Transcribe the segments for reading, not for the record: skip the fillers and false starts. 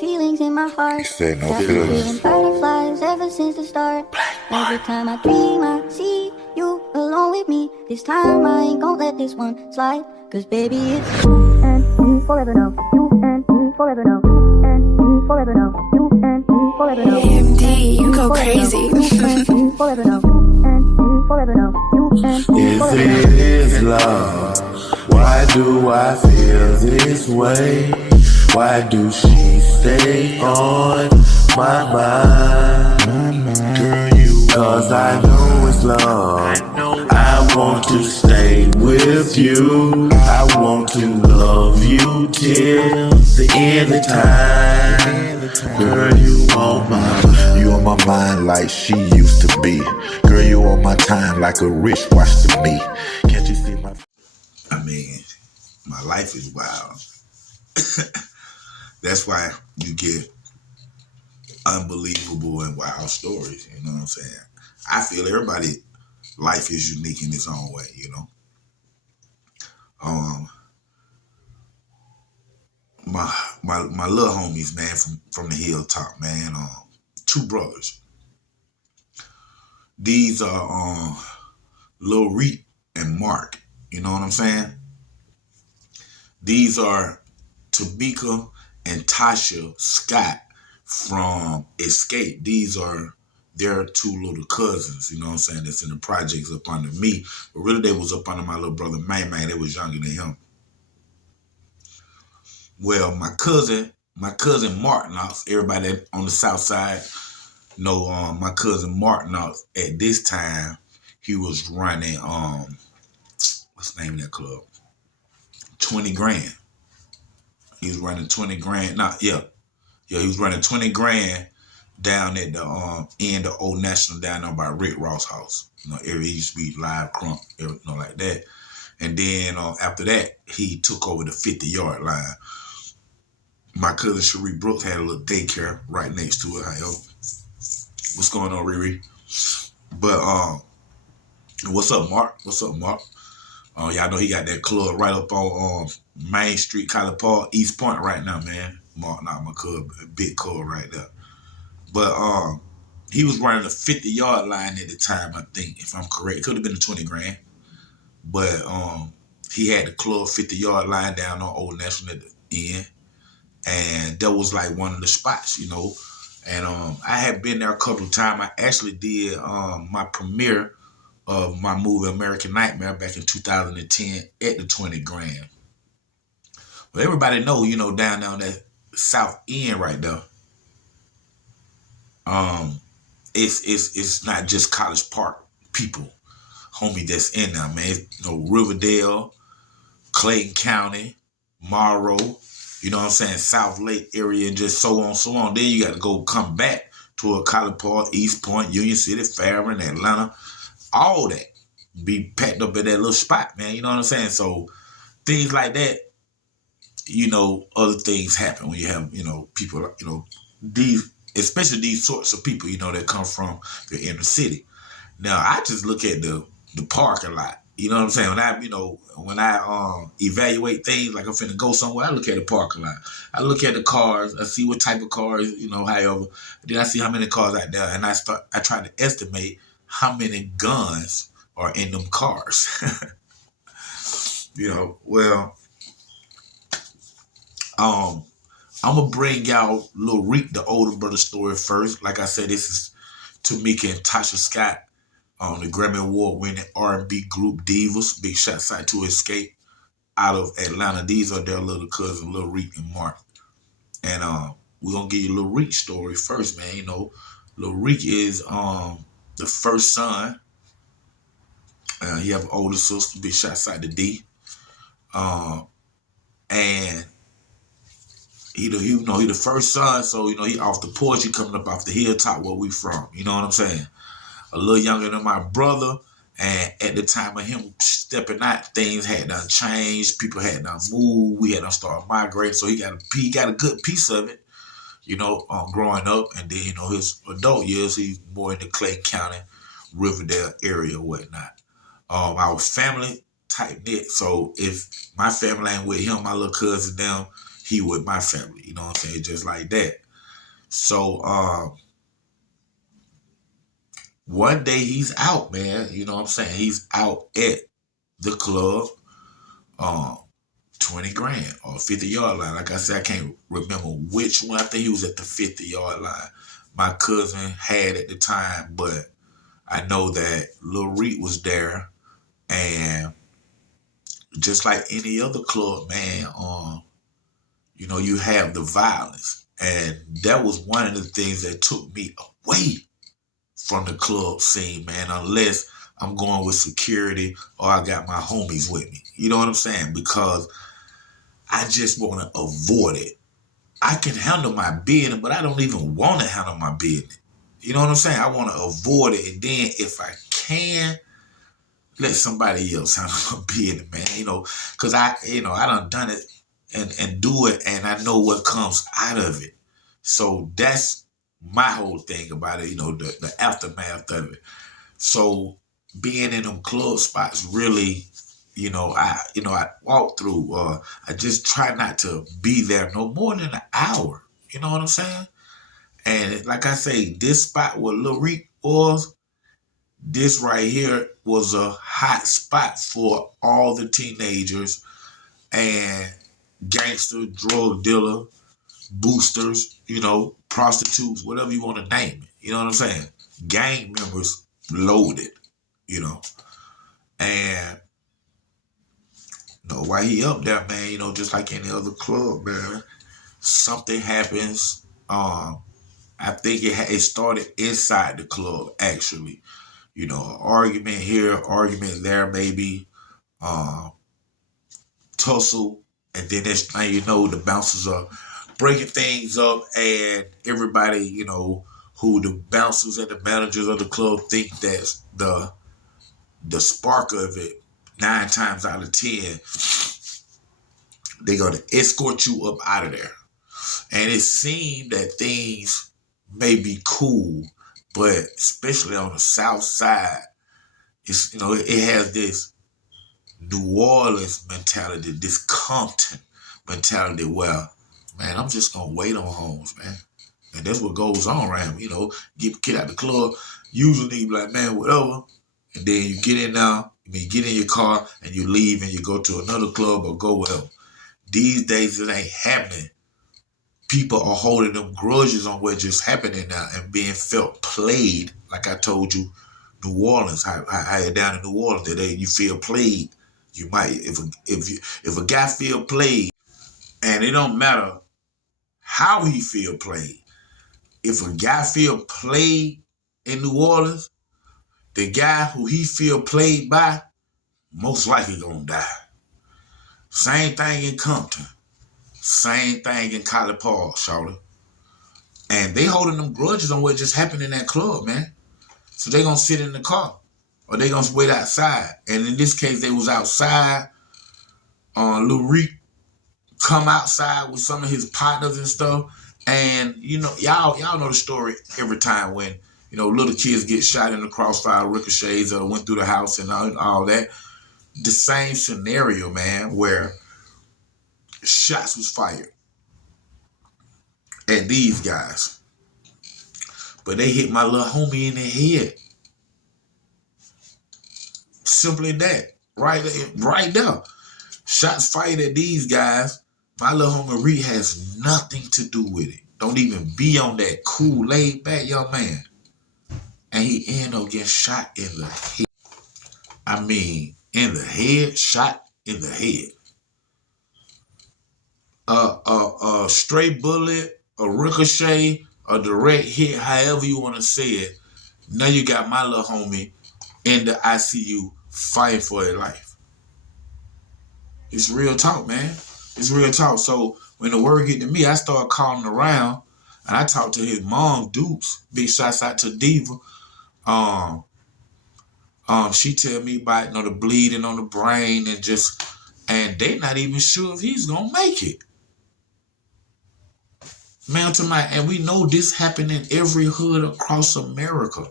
feelings in my heart. Say no Got me feelings. feeling butterflies ever since the start. Every time I dream, I see you alone with me. This time I ain't gon' let this one slide. Cause baby, it's you and me forever now. You and me forever now. You and me forever now. You and me forever now. MD, you go crazy. You and me forever now. You and me forever now. You and me If forever now. it is love, why do I feel this way? Why do she stay on my mind? Girl, cause I know it's love. I want to stay with you. I want to love you till the end of time. Girl, you You on my mind like she used to be. Girl, you on my time like a wristwatch to me. Can't you see my... I mean, my life is wild. That's why you get unbelievable and wild stories. You know what I'm saying? I feel everybody's life is unique in its own way. You know, my little homies, man, from the hilltop, man. Two brothers. These are Lil Reek and Mark. You know what I'm saying? These are Tamika and Tasha Scott from Xscape. These are their two little cousins, you know what I'm saying, that's in the projects up under me. But really they was up under my little brother, Man. They was younger than him. Well, my cousin Mark Knox, everybody on the south side know my cousin Mark Knox. At this time, he was running, what's the name of that club? 20 grand. He was running 20 grand. He was running 20 grand down at the end of Old National down there by Rick Ross house. You know, area used to be live crunk, you know, like that. And then after that, he took over the 50-yard line. My cousin Cherie Brooks had a little daycare right next to it. What's going on, Riri? But what's up, Mark? What's up, Mark? Y'all know he got that club right up on Main Street, College Park, East Point right now, man. Mark, not my club, big club right there. But he was running a 50-yard line at the time, I think, if I'm correct. It could have been a 20 grand. But he had the club 50-yard line down on Old National at the end. And that was like one of the spots, you know. And I had been there a couple of times. I actually did my premiere of my movie American Nightmare back in 2010 at the 20 grand. Well, everybody know, you know, down that south end right there. It's not just College Park people, homie, that's in there, man. It's, you know, Riverdale, Clayton County, Morrow, you know what I'm saying, South Lake area, and just so on. Then you got to go come back to a College Park, East Point, Union City, Fairburn, Atlanta, all that be packed up at that little spot, man. You know what I'm saying? So things like that, you know, other things happen when you have, you know, people, you know, especially these sorts of people, you know, that come from the inner city. Now, I just look at the parking lot. You know what I'm saying? When I evaluate things, like I'm finna go somewhere, I look at the parking lot. I look at the cars. I see what type of cars, you know, however. Then I see how many cars out there, and I try to estimate how many guns are in them cars. You know, well, I'm gonna bring y'all Lil Reek, the older brother story first. Like I said, this is Tamika and Tasha Scott on the Grammy Award winning R&B group Divas. Big shots out to Xscape out of Atlanta. These are their little cousin, Lil Reek and Mark. And we're gonna give you Lil Reek's story first, man. You know, Lil Reek is the first son. He have an older sister. Big shots out to D. And he the first son, so, you know, he off the porch, he coming up off the hilltop where we from. You know what I'm saying? A little younger than my brother, and at the time of him stepping out, things had done changed. People had done moved. We had done started migrating, so he got a good piece of it, you know, growing up. And then, you know, his adult years, he's more in the Clayton County, Riverdale area or whatnot. Our family tight knit, so if my family ain't with him, my little cousin them, he with my family. You know what I'm saying? Just like that. So one day he's out, man. You know what I'm saying? He's out at the club, 20 grand or 50-yard line. Like I said, I can't remember which one. I think he was at the 50-yard line. My cousin had at the time, but I know that Lil Reed was there, and just like any other club, man, you know, you have the violence. And that was one of the things that took me away from the club scene, man, unless I'm going with security or I got my homies with me. You know what I'm saying? Because I just want to avoid it. I can handle my business, but I don't even want to handle my business. You know what I'm saying? I want to avoid it. And then if I can, let somebody else handle my business, man. You know, because I done it and do it, and I know what comes out of it. So that's my whole thing about it, you know, the aftermath of it. So being in them club spots really, I walk through, I just try not to be there no more than an hour. You know what I'm saying? And like I say, this spot where Lil Reek was, this right here was a hot spot for all the teenagers and gangster, drug dealer, boosters, prostitutes, whatever you want to name it. You know what I'm saying? Gang members loaded, And, while he up there, man, just like any other club, man, something happens. I think it started inside the club, actually. An argument here, argument there, maybe. Tussle. And then next thing you know, the bouncers are breaking things up, and everybody, who the bouncers and the managers of the club think that's the spark of it, 9 times out of 10, they're going to escort you up out of there. And it seemed that things may be cool, but especially on the south side, it's, it has this New Orleans mentality, this Compton mentality where, man, I'm just going to wait on homes, man. And that's what goes on around, get out the club, usually you be like, man, whatever. And then you get in now, you get in your car and you leave and you go to another club or go wherever. These days, it ain't happening. People are holding them grudges on what just happening now and being felt played. Like I told you, New Orleans, how you're down in New Orleans today, you feel played. You might, if a guy feel played, and it don't matter how he feel played. If a guy feel played in New Orleans, the guy who he feel played by, most likely gonna die. Same thing in Compton. Same thing in College Park, shawty. And they holding them grudges on what just happened in that club, man. So they gonna sit in the car. Or they gonna wait outside. And in this case, they was outside. Lil Reek come outside with some of his partners and stuff. And, y'all know the story every time when, little kids get shot in the crossfire, ricochets, or went through the house and all that. The same scenario, man, where shots was fired at these guys. But they hit my little homie in the head. Simply that. Right there. Shots fired at these guys. My little homie Reed has nothing to do with it. Don't even be on that cool, laid back young man. And he ended up getting shot in the head. I mean, in the head, shot in the head. A stray bullet, a ricochet, a direct hit, however you want to say it. Now you got my little homie in the ICU fighting for his life. It's real talk, man. It's real talk. So when the word get to me, I start calling around, and I talked to his mom, Dukes. Big shots out to Diva. She tell me about the bleeding on the brain and they not even sure if he's gonna make it. Man, and we know this happened in every hood across America.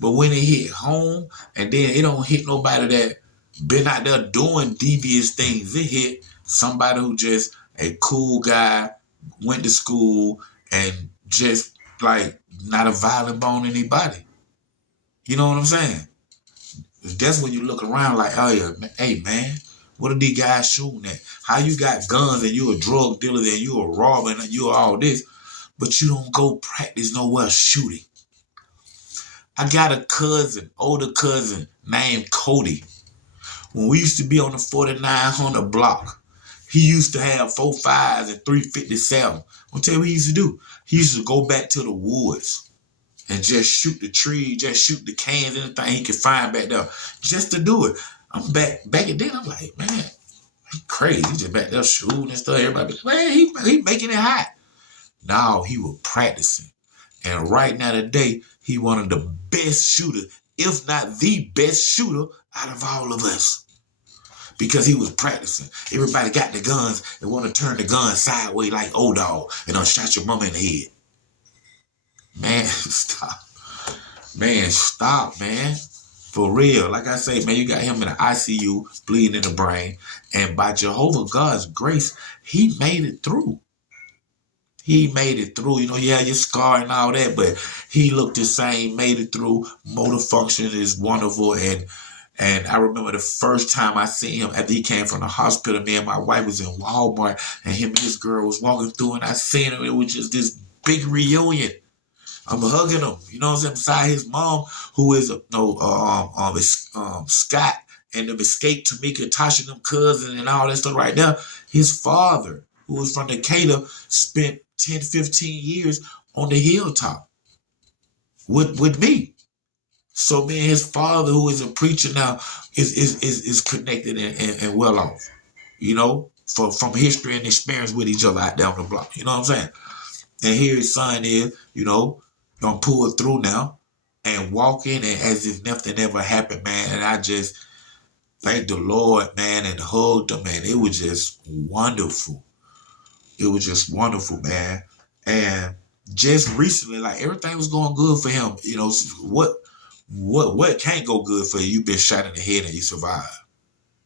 But when it hit home, and then it don't hit nobody that been out there doing devious things. It hit somebody who just a cool guy, went to school, and just like not a violent bone in anybody. You know what I'm saying? That's when you look around like, oh yeah, hey man, what are these guys shooting at? How you got guns and you a drug dealer and you a robber and you all this, but you don't go practice nowhere shooting. I got a cousin, older cousin named Cody. When we used to be on the 4900 block, he used to have 4.5s and 357. I'll tell you what he used to do. He used to go back to the woods and just shoot the tree, just shoot the cans, anything he could find back there, just to do it. I'm back at then. I'm like, man, he crazy. He just back there shooting and stuff. Everybody, man, he making it hot. No, he was practicing, and right now today, he one of the best shooters, if not the best shooter out of all of us, because he was practicing. Everybody got the guns and want to turn the gun sideways like old dog and shot your mama in the head. Man, stop. Man, stop, man. For real. Like I say, man, you got him in the ICU, bleeding in the brain. And by Jehovah God's grace, he made it through. He made it through. You know, yeah, your scar and all that, but he looked the same, made it through. Motor function is wonderful. And I remember the first time I seen him after he came from the hospital, me and my wife was in Walmart, and him and this girl was walking through, and I seen him. It was just this big reunion. I'm hugging him, you know what I'm saying, beside his mom, who is Scott and the Xscape, Tamika, Tasha, them cousins and all that stuff right there. His father, who was from Decatur, spent 10, 15 years on the hilltop with me. So me and his father, who is a preacher now, is connected and well off, you know, from history and experience with each other out there on the block. You know what I'm saying? And here his son is, you know, gonna pull it through now and walk in and as if nothing ever happened, man. And I just thank the Lord, man, and hugged him, man. It was just wonderful. It was just wonderful, man. And just recently, like everything was going good for him. You know, what can't go good for you? You've been shot in the head and you survived.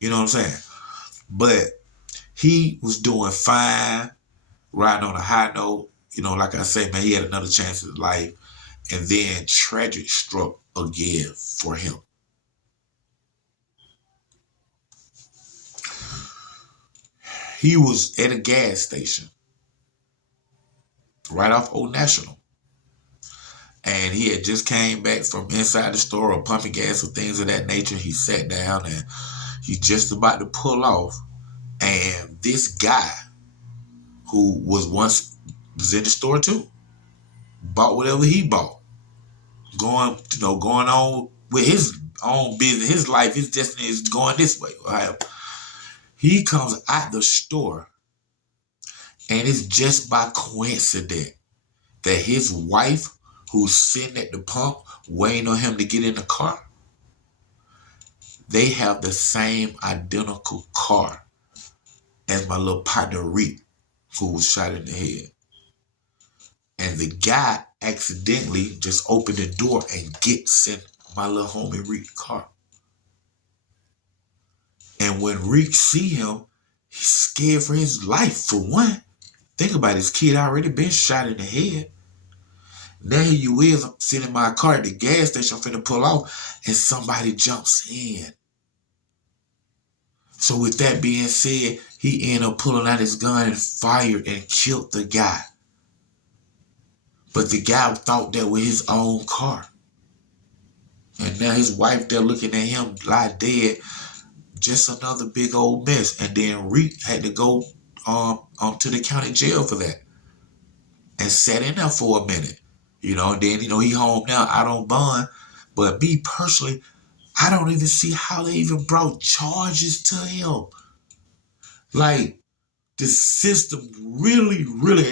You know what I'm saying? But he was doing fine, riding on a high note. You know, like I say, man, he had another chance at life. And then tragic struck again for him. He was at a gas station right off Old National. And he had just came back from inside the store or pumping gas or things of that nature. He sat down and he's just about to pull off. And this guy who was in the store too, bought whatever he bought. Going on with his own business, his life, his destiny is going this way. Right? He comes out the store, and it's just by coincidence that his wife, who's sitting at the pump, waiting on him to get in the car, they have the same identical car as my little partner Reed, who was shot in the head. And the guy accidentally just opened the door and gets in my little homie Reek's car. And when Reek see him, he's scared for his life, for one. Think about it, his kid already been shot in the head. Now here you is, I'm sitting in my car at the gas station, I'm finna pull off, and somebody jumps in. So with that being said, he ended up pulling out his gun and fired and killed the guy. But the guy thought that was his own car. And now his wife there looking at him lie dead. Just another big old mess. And then Reek had to go to the county jail for that. And sat in there for a minute. You know, and then, he home now out on bond. But me personally, I don't even see how they even brought charges to him. Like, the system really,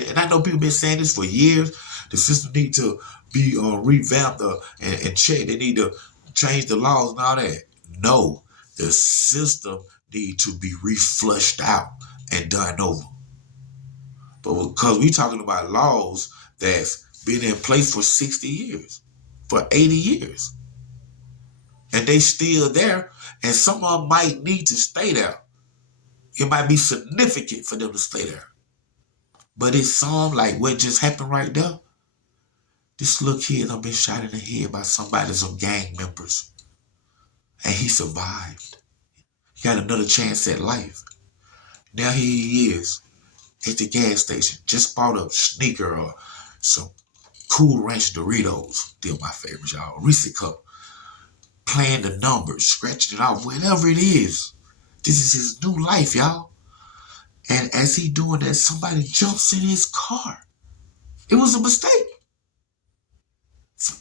and I know people been saying this for years, the system need to be revamped and checked. They need to change the laws and all that. No, the system need to be reflushed out and done over. But because we talking about laws that's been in place for 60 years, for 80 years, and they still there, and some of them might need to stay there. It might be significant for them to stay there. But it's some like what just happened right there. This little kid done been shot in the head by some gang members. And he survived. He got another chance at life. Now here he is at the gas station. Just bought a sneaker or some Cool Ranch Doritos. Still my favorites, y'all. Reese Cup. Playing the numbers, scratching it off, whatever it is. This is his new life, y'all. And as he doing that, somebody jumps in his car. It was a mistake.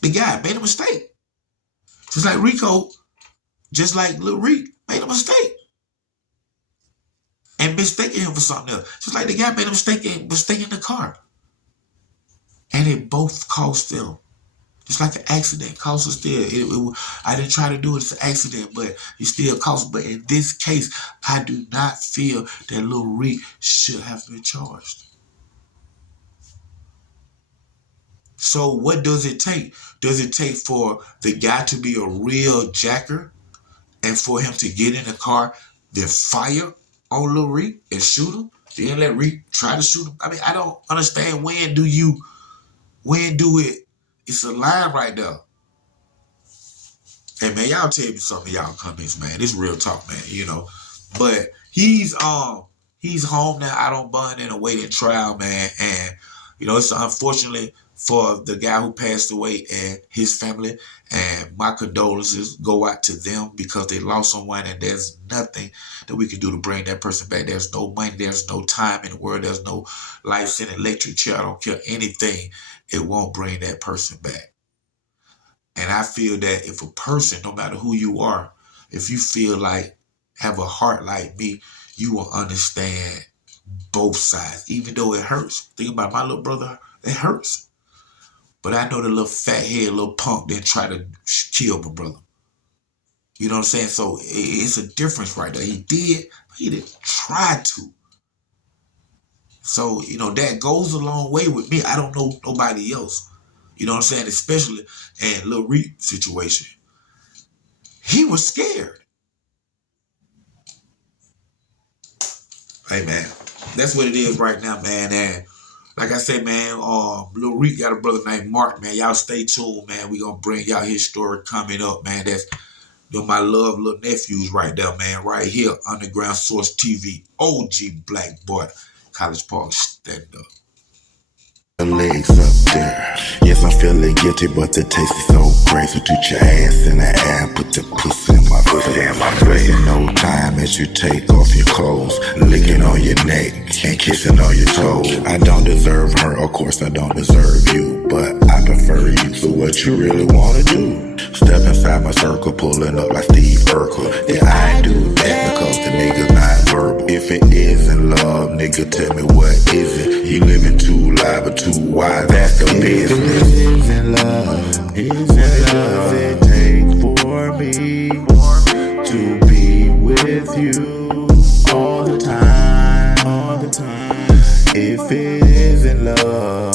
The guy made a mistake. Just like Rico, just like Lil Reek made a mistake. And mistaking him for something else. Just like the guy made a mistake in mistaking the car. And it both cost them. Just like an accident cost us still. I didn't try to do it as an accident, but it still cost. But in this case, I do not feel that Lil Reek should have been charged. So what does it take? Does it take for the guy to be a real jacker and for him to get in the car, then fire on Lil Reek and shoot him? Then let Reek try to shoot him? I mean, I don't understand when do it? It's a line right there. Hey man, y'all tell me some of y'all comments, man. This real talk, man, you know. But he's home now out on bond in a waiting trial, man. And you know, it's unfortunately for the guy who passed away and his family. And my condolences go out to them because they lost someone, and there's nothing that we can do to bring that person back. There's no money, there's no time in the world, there's no life in electric chair. I don't care anything. It won't bring that person back. And I feel that if a person, no matter who you are, if you feel like, have a heart like me, you will understand both sides, even though it hurts. Think about my little brother, it hurts. But I know the little fat head, little punk didn't try to kill my brother. You know what I'm saying? So it's a difference right there. He did, but he didn't try to. So, you know, that goes a long way with me. I don't know nobody else. You know what I'm saying? Especially in Lil Reek's situation. He was scared. Hey, man, that's what it is right now, man. And like I said, man, Lil Reek got a brother named Mark, man. Y'all stay tuned, man. We gonna bring y'all his story coming up, man. That's my love little nephews right there, man. Right here, Underground Source TV, OG Black Boy, College Park, stand up. Legs up there. Yes, I'm feeling guilty, but the taste is so great. So put your ass in the air and put the pussy in my face. Wasting no time as you take off your clothes, licking on your neck and kissing on your toes. I don't deserve her, of course I don't deserve you, but I prefer you. So what you really wanna do? Step inside my circle, pulling up like Steve Urkel. Yeah, I do that because the nigga's not verbal. If it isn't love, nigga, tell me what is it? You living too live or too wide, that's the business. Isn't love, what does it take for me to be with you all the time? If it isn't love,